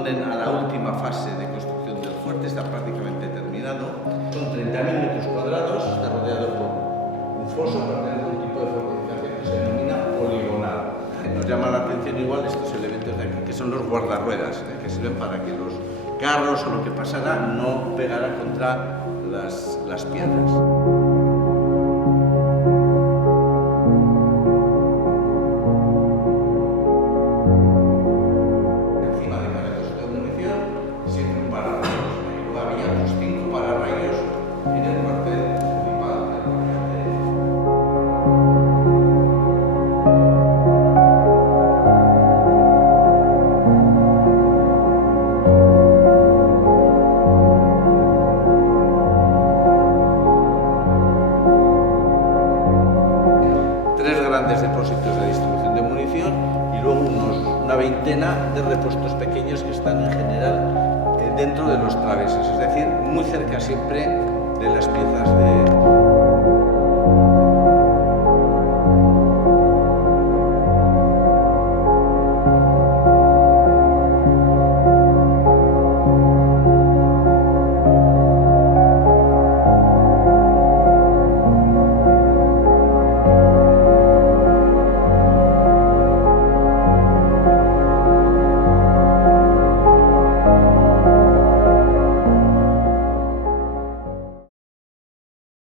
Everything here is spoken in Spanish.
A la última fase de construcción del fuerte, está prácticamente terminado. Son 30.000 metros cuadrados, está rodeado por un foso para tener un tipo de fortificación que se denomina poligonal. Nos llama la atención igual estos elementos de aquí, que son los guardarruedas, que sirven para que los carros o lo que pasara no pegara contra las piedras. Grandes depósitos de distribución de munición y luego una veintena de repuestos pequeños que están en general dentro de los traveses, es decir, muy cerca siempre de las piezas de...